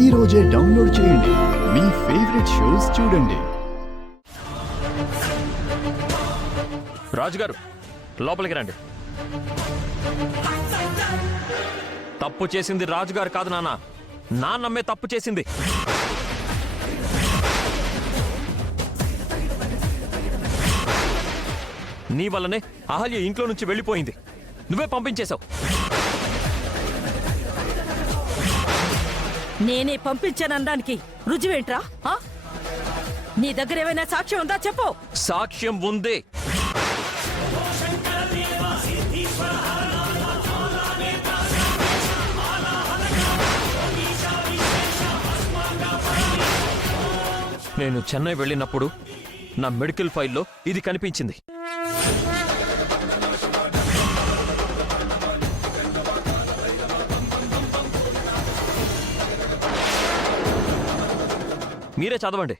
ఈ రోజే డౌన్లోడ్ చేయండి. మీ ఫేవరెట్ షోస్ చూడండి. రాజుగారు లోపలికి రండి. తప్పు చేసింది రాజుగారు కాదు నాన్న, నాన్నమ్మే తప్పు చేసింది. నీ వల్లనే అహల్య ఇంట్లో నుంచి వెళ్ళిపోయింది. నువ్వే పంపించేశావు. నేనే పంపించాననడానికి రుజువేంట్రా? నీ దగ్గర ఏమైనా సాక్ష్యం ఉందా చెప్పు. సాక్ష్యం ఉంది. నేను చెన్నై వెళ్ళినప్పుడు నా మెడికల్ ఫైల్లో ఇది కనిపించింది. మీరే చదవండి.